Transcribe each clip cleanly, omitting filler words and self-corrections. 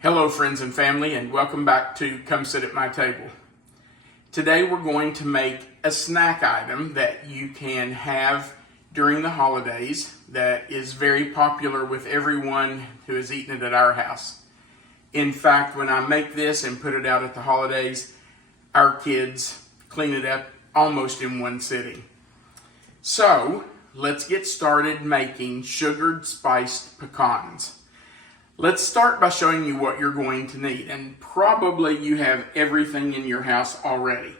Hello friends and family, and welcome back to Come Sit at My Table. Today we're going to make a snack item that you can have during the holidays that is very popular with everyone who has eaten it at our house. In fact, when I make this and put it out at the holidays, our kids clean it up almost in one sitting. So let's get started making sugared spiced pecans. Let's start by showing you what you're going to need, and probably you have everything in your house already.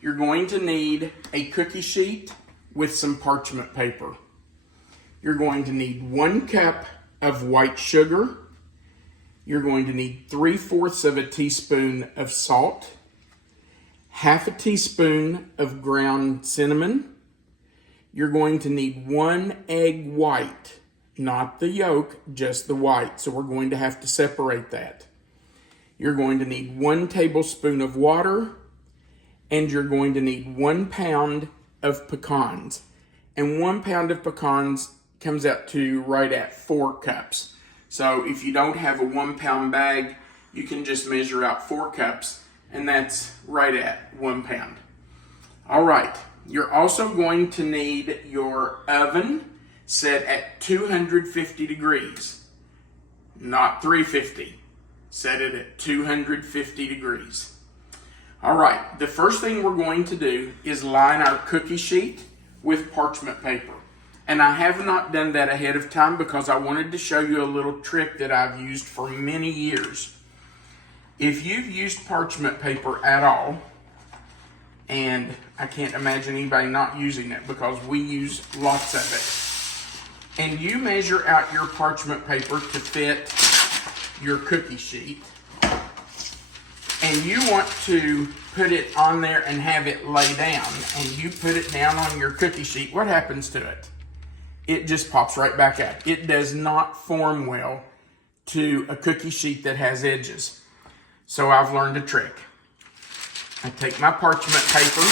You're going to need a cookie sheet with some parchment paper. You're going to need 1 cup of white sugar. You're going to need 3/4 of a teaspoon of salt, 1/2 teaspoon of ground cinnamon. You're going to need 1 egg white. Not the yolk, just the white. So we're going to have to separate that. You're going to need 1 tablespoon of water, and you're going to need 1 pound of pecans. And 1 pound of pecans comes out to right at 4 cups. So if you don't have a 1 pound bag, you can just measure out 4 cups, and that's right at 1 pound. All right, you're also going to need your oven set at 250 degrees, not 350. Set it at 250 degrees. All right, the first thing we're going to do is line our cookie sheet with parchment paper. And I have not done that ahead of time because I wanted to show you a little trick that I've used for many years. If you've used parchment paper at all, and I can't imagine anybody not using it because we use lots of it, and you measure out your parchment paper to fit your cookie sheet, and you want to put it on there and have it lay down, and you put it down on your cookie sheet, what happens to it? It just pops right back up. It does not form well to a cookie sheet that has edges. So I've learned a trick. I take my parchment paper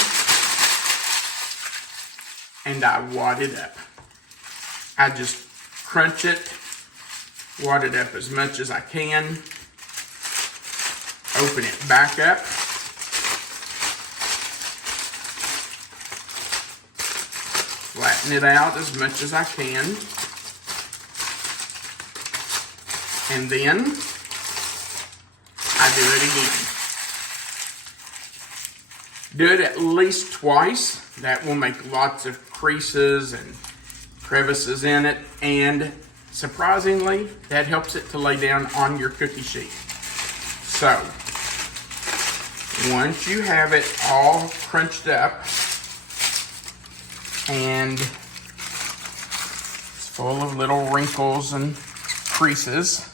and I wad it up. I just crunch it, wad it up as much as I can, open it back up, flatten it out as much as I can, and then I do it again. Do it at least twice. That will make lots of creases and crevices in it, and surprisingly, that helps it to lay down on your cookie sheet. So, once you have it all crunched up and it's full of little wrinkles and creases,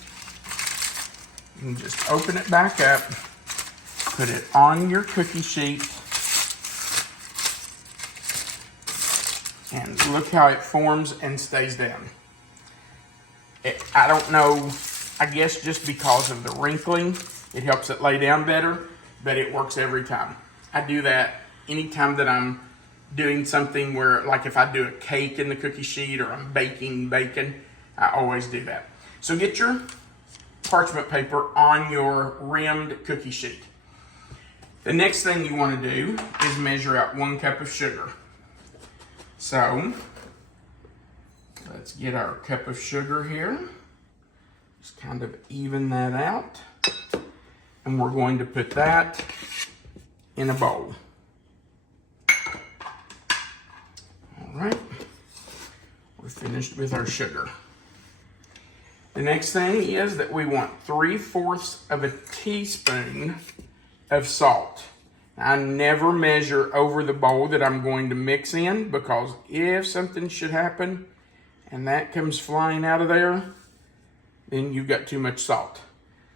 you can just open it back up, put it on your cookie sheet, and look how it forms and stays down. I don't know, I guess just because of the wrinkling, it helps it lay down better, but it works every time. I do that anytime that I'm doing something where, like if I do a cake in the cookie sheet or I'm baking bacon, I always do that. So get your parchment paper on your rimmed cookie sheet. The next thing you want to do is measure out 1 cup of sugar. So, let's get our cup of sugar here. Just kind of even that out. And we're going to put that in a bowl. All right. We're finished with our sugar. The next thing is that we want 3/4 of a teaspoon of salt. I never measure over the bowl that I'm going to mix in, because if something should happen and that comes flying out of there, then you've got too much salt.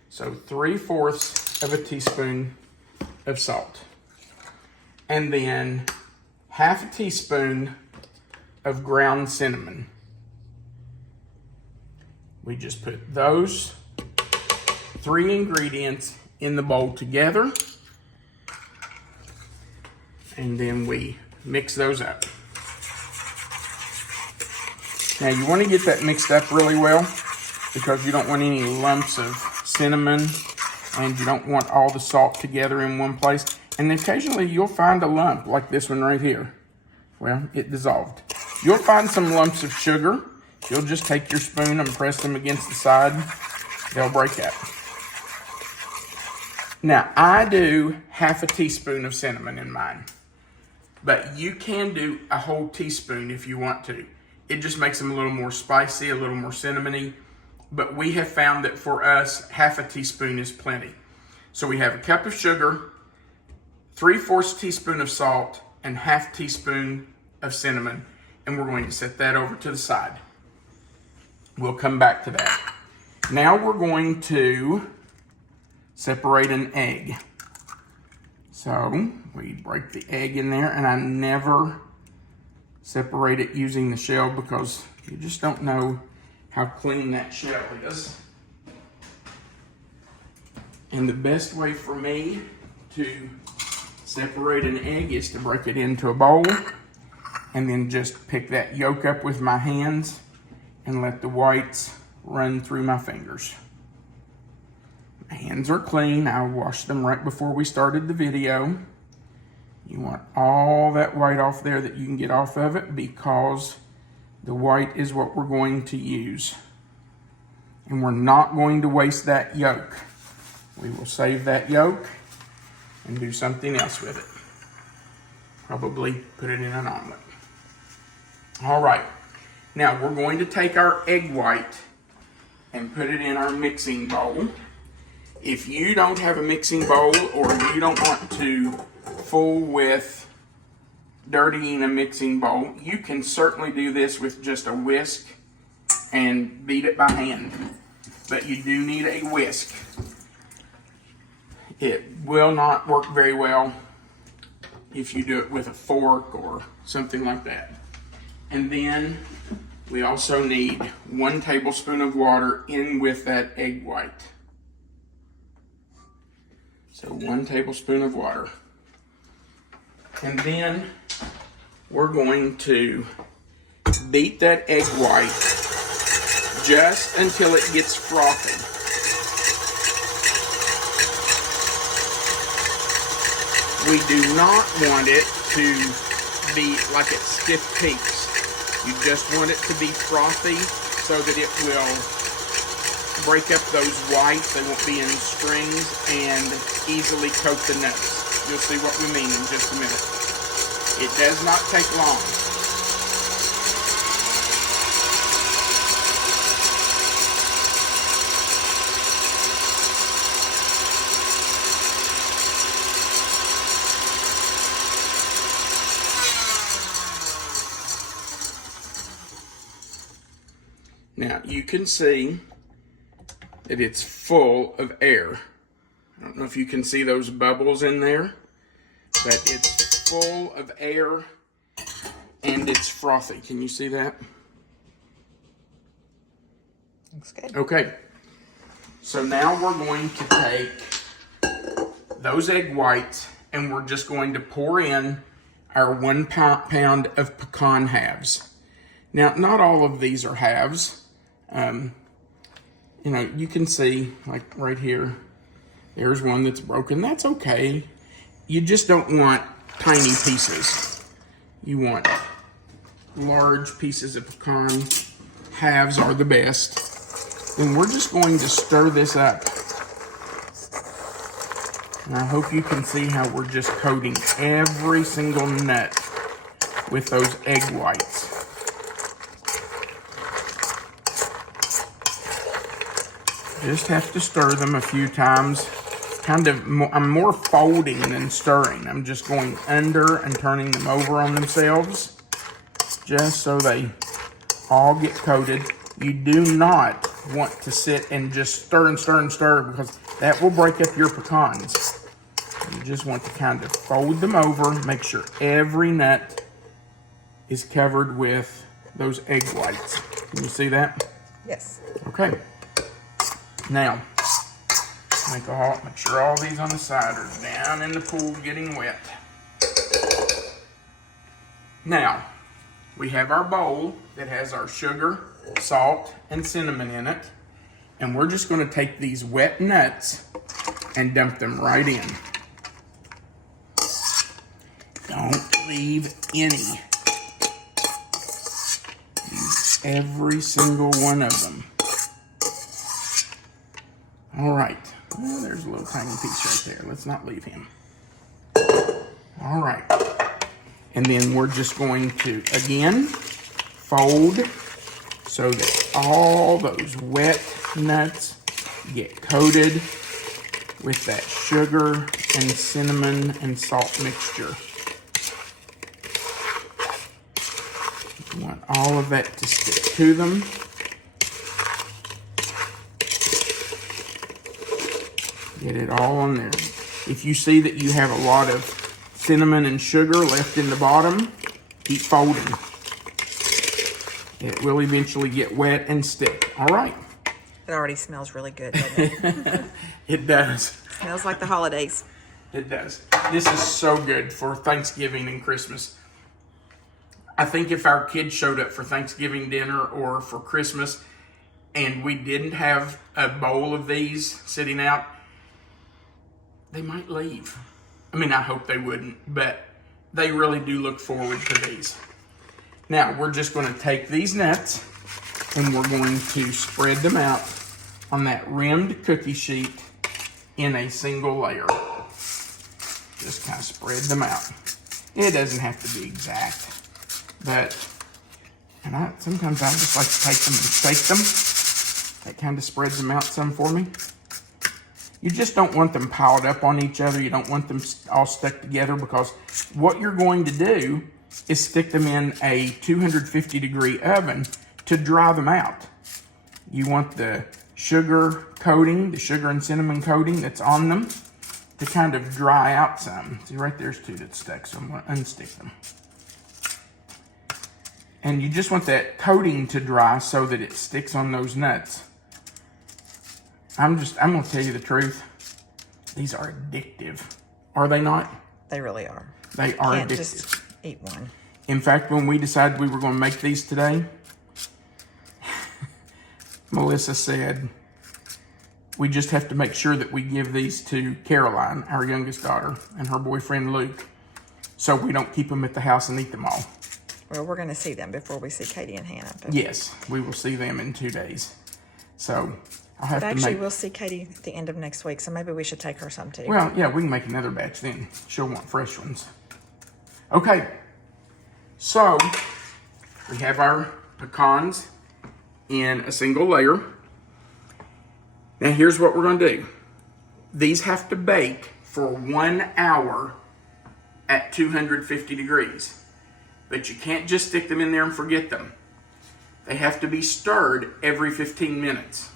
So 3/4 of a teaspoon of salt. And then 1/2 teaspoon of ground cinnamon. We just put those 3 ingredients in the bowl together, and then we mix those up. Now you want to get that mixed up really well. because you don't want any lumps of cinnamon and you don't want all the salt together in one place. And occasionally you'll find a lump like this one right here. Well, it dissolved. You'll find some lumps of sugar. You'll just take your spoon and press them against the side. They'll break up. Now, I do half a teaspoon of cinnamon in mine, but you can do a whole teaspoon if you want to. It just makes them a little more spicy, a little more cinnamony, but we have found that for us, half a teaspoon is plenty. So we have a cup of sugar, 3/4 teaspoon of salt, and half teaspoon of cinnamon, and we're going to set that over to the side. We'll come back to that. Now we're going to separate an egg. So we break the egg in there, and I never separate it using the shell because you just don't know how clean that shell is. And the best way for me to separate an egg is to break it into a bowl and then just pick that yolk up with my hands and let the whites run through my fingers. My hands are clean. I washed them right before we started the video. You want all that white off there that you can get off of it because the white is what we're going to use. And we're not going to waste that yolk. We will save that yolk and do something else with it. Probably put it in an omelet. All right. Now we're going to take our egg white and put it in our mixing bowl. If you don't have a mixing bowl or you don't want to fool with dirtying a mixing bowl, you can certainly do this with just a whisk and beat it by hand. But you do need a whisk. It will not work very well if you do it with a fork or something like that. And then we also need 1 tablespoon of water in with that egg white. So 1 tablespoon of water. And then we're going to beat that egg white just until it gets frothy. We do not want it to be like at stiff peaks. You just want it to be frothy so that it will break up those whites. They won't be in strings and easily coat the nuts. You'll see what we mean in just a minute. It does not take long. Now you can see that it's full of air. I don't know if you can see those bubbles in there, but it's full of air and it's frothy. Can you see that? Looks good. Okay. So now we're going to take those egg whites and we're just going to pour in our 1 pound of pecan halves. Now, not all of these are halves. You know, you can see, like right here, there's one that's broken. That's okay. You just don't want tiny pieces. You want large pieces of pecan. Halves are the best. Then we're just going to stir this up. And I hope you can see how we're just coating every single nut with those egg whites. Just have to stir them a few times. I'm more folding than stirring. I'm just going under and turning them over on themselves, just so they all get coated. You do not want to sit and just stir and stir and stir because that will break up your pecans. You just want to kind of fold them over, make sure every nut is covered with those egg whites. Can you see that? Yes. Okay. Now, make sure all these on the side are down in the pool getting wet. Now, we have our bowl that has our sugar, salt, and cinnamon in it. And we're just going to take these wet nuts and dump them right in. Don't leave any. Use every single one of them. All right. Well, there's a little tiny piece right there. Let's not leave him. All right. And then we're just going to, again, fold so that all those wet nuts get coated with that sugar and cinnamon and salt mixture. You want all of that to stick to them. Get it all on there. If you see that you have a lot of cinnamon and sugar left in the bottom, keep folding. It will eventually get wet and stick. All right. It already smells really good, doesn't it? It does. Smells like the holidays. It does. This is so good for Thanksgiving and Christmas. I think if our kids showed up for Thanksgiving dinner or for Christmas and we didn't have a bowl of these sitting out, they might leave. I mean, I hope they wouldn't, but they really do look forward to these. Now, we're just going to take these nuts and we're going to spread them out on that rimmed cookie sheet in a single layer. Just kind of spread them out. It doesn't have to be exact, but sometimes I just like to take them and shake them. That kind of spreads them out some for me. You just don't want them piled up on each other. You don't want them all stuck together, because what you're going to do is stick them in a 250-degree oven to dry them out. You want the sugar coating, the sugar and cinnamon coating that's on them, to kind of dry out some. See, right there's two that stuck, so I'm going to unstick them. And you just want that coating to dry so that it sticks on those nuts. I'm going to tell you the truth. These are addictive. Are they not? They really are. They are Can't addictive. just eat one. In fact, when we decided we were going to make these today, Melissa said, we just have to make sure that we give these to Caroline, our youngest daughter, and her boyfriend Luke, so we don't keep them at the house and eat them all. Well, we're going to see them before we see Katie and Hannah. Yes, we will see them in 2 days. So I'll have to Actually, we'll see Katie at the end of next week, so maybe we should take her some too. Well, yeah, we can make another batch then. She'll want fresh ones. Okay, so we have our pecans in a single layer. Now here's what we're going to do. These have to bake for 1 hour at 250 degrees. But you can't just stick them in there and forget them. They have to be stirred every 15 minutes.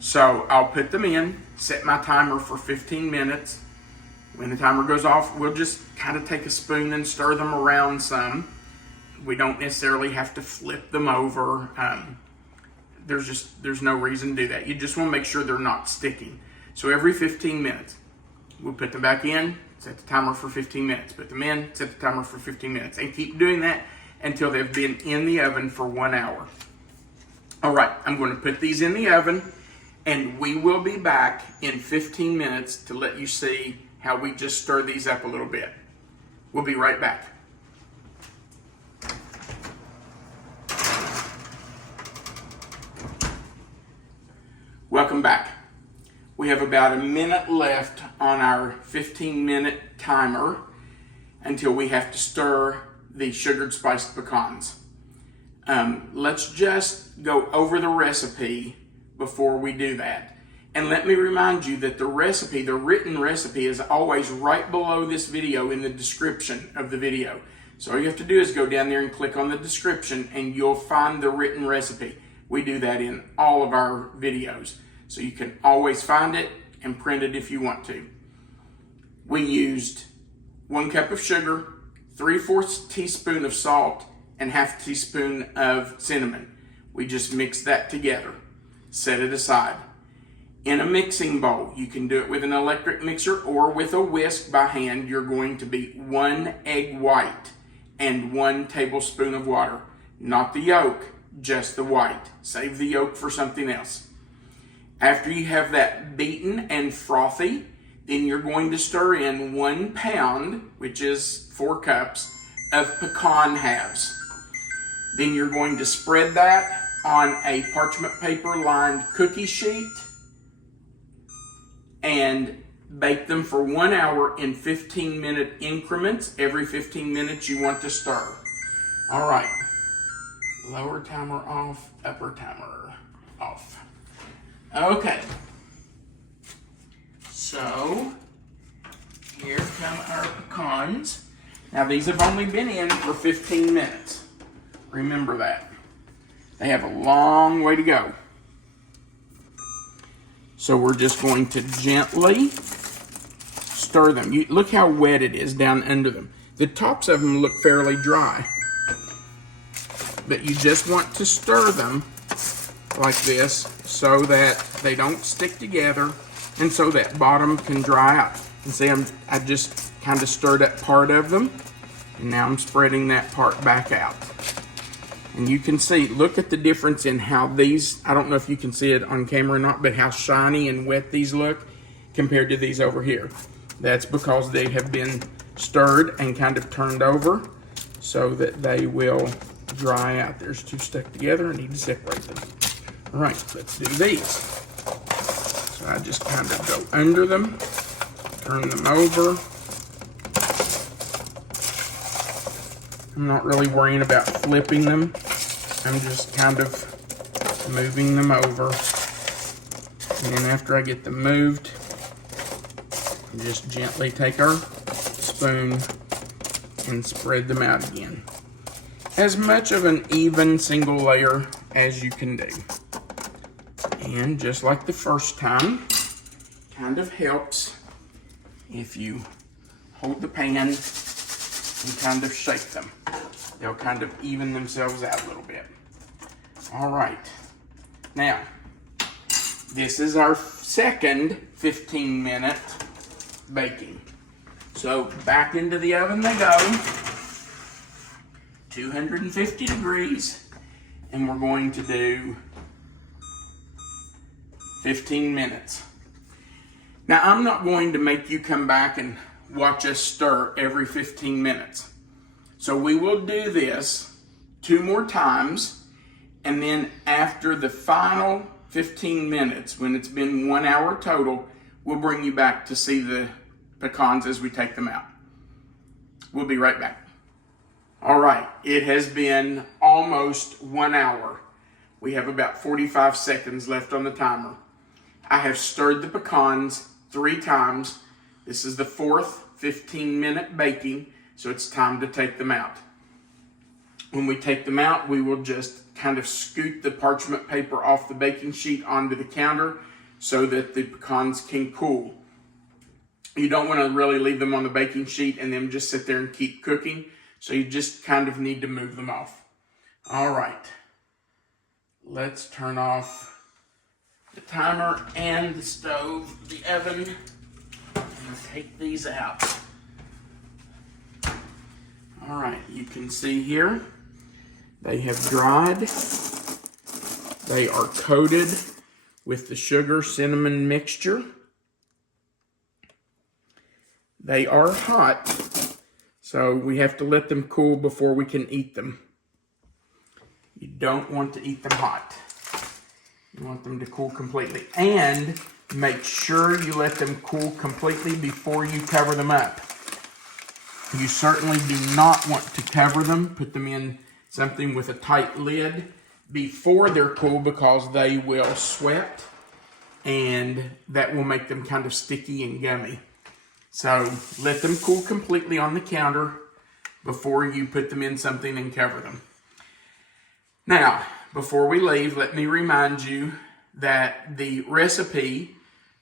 So I'll put them in, set my timer for 15 minutes. When the timer goes off, we'll just kind of take a spoon and stir them around some. We don't necessarily have to flip them over. There's no reason to do that. You just want to make sure they're not sticking. So every 15 minutes, we'll put them back in, set the timer for 15 minutes. Put them in, set the timer for 15 minutes. And keep doing that until they've been in the oven for 1 hour. All right, I'm going to put these in the oven, and we will be back in 15 minutes to let you see how we just stir these up a little bit. We'll be right back. Welcome back. We have about a minute left on our 15-minute timer until we have to stir the sugared spiced pecans. Let's just go over the recipe before we do that. And let me remind you that the recipe, the written recipe, is always right below this video in the description of the video. So all you have to do is go down there and click on the description and you'll find the written recipe. We do that in all of our videos. So you can always find it and print it if you want to. We used 1 cup of sugar, 3/4 teaspoon of salt, and 1/2 teaspoon of cinnamon. We just mixed that together. Set it aside. In a mixing bowl, you can do it with an electric mixer or with a whisk by hand. You're going to beat 1 egg white and 1 tablespoon of water. Not the yolk, just the white. Save the yolk for something else. After you have that beaten and frothy, then you're going to stir in 1 pound, which is 4 cups, of pecan halves. Then you're going to spread that on a parchment paper lined cookie sheet and bake them for 1 hour in 15-minute increments. Every 15 minutes you want to stir. All right, lower timer off, upper timer off. Okay, so here come our pecans. Now these have only been in for 15 minutes. Remember that. They have a long way to go. So we're just going to gently stir them. Look how wet it is down under them. The tops of them look fairly dry. But you just want to stir them like this so that they don't stick together and so that bottom can dry out. And see, I just kind of stirred up part of them and now I'm spreading that part back out. And you can see, look at the difference in how these, I don't know if you can see it on camera or not, but how shiny and wet these look compared to these over here. That's because they have been stirred and kind of turned over so that they will dry out. There's 2 stuck together. I need to separate them. All right, let's do these. So I just kind of go under them, turn them over. I'm not really worrying about flipping them. I'm just kind of moving them over. And then after I get them moved, just gently take our spoon and spread them out again. As much of an even single layer as you can do. And just like the first time, kind of helps if you hold the pan and kind of shake them. They'll kind of even themselves out a little bit. All right. Now, this is our second 15-minute baking. So back into the oven they go. 250 degrees. And we're going to do 15 minutes. Now, I'm not going to make you come back and watch us stir every 15 minutes. So we will do this 2 more times, and then after the final 15 minutes, when it's been 1 hour total, we'll bring you back to see the pecans as we take them out. We'll be right back. All right, it has been almost 1 hour. We have about 45 seconds left on the timer. I have stirred the pecans 3 times. This is the 4th 15-minute baking, so it's time to take them out. When we take them out, we will just kind of scoot the parchment paper off the baking sheet onto the counter so that the pecans can cool. You don't want to really leave them on the baking sheet and then just sit there and keep cooking, so you just kind of need to move them off. All right, let's turn off the timer and the stove, the oven, and take these out. All right, you can see here, they have dried. They are coated with the sugar cinnamon mixture. They are hot, so we have to let them cool before we can eat them. You don't want to eat them hot. You want them to cool completely. And make sure you let them cool completely before you cover them up. You certainly do not want to cover them, put them in something with a tight lid before they're cool, because they will sweat and that will make them kind of sticky and gummy. So let them cool completely on the counter before you put them in something and cover them. Now, before we leave, let me remind you that the recipe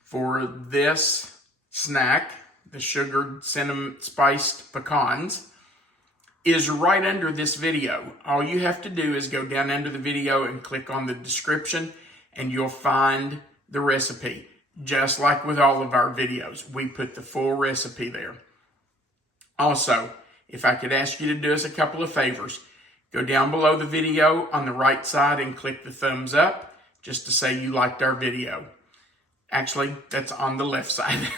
for this snack, the sugared cinnamon spiced pecans, is right under this video. All you have to do is go down under the video and click on the description and you'll find the recipe. Just like with all of our videos, we put the full recipe there. Also, if I could ask you to do us a couple of favors, go down below the video on the right side and click the thumbs up just to say you liked our video. Actually, that's on the left side.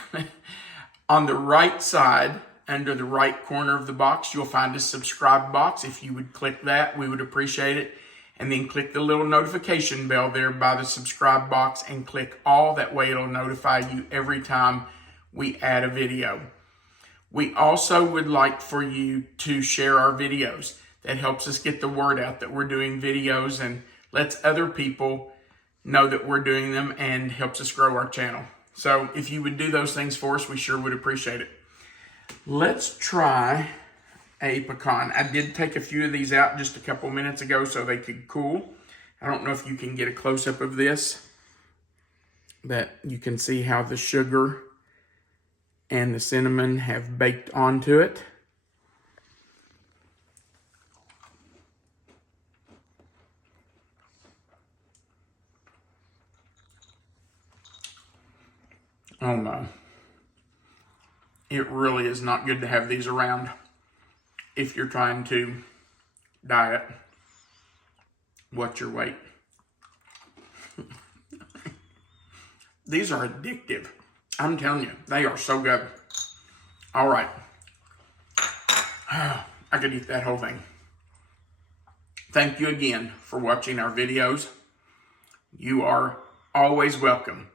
On the right side, under the right corner of the box, you'll find a subscribe box. If you would click that, we would appreciate it. And then click the little notification bell there by the subscribe box and click all. That way it'll notify you every time we add a video. We also would like for you to share our videos. That helps us get the word out that we're doing videos and lets other people know that we're doing them and helps us grow our channel. So if you would do those things for us, we sure would appreciate it. Let's try a pecan. I did take a few of these out just a couple minutes ago so they could cool. I don't know if you can get a close-up of this, but you can see how the sugar and the cinnamon have baked onto it. Oh no. It really is not good to have these around if you're trying to diet. Watch your weight. These are addictive. I'm telling you, they are so good. All right. I could eat that whole thing. Thank you again for watching our videos. You are always welcome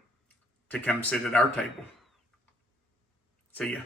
to come sit at our table. See ya.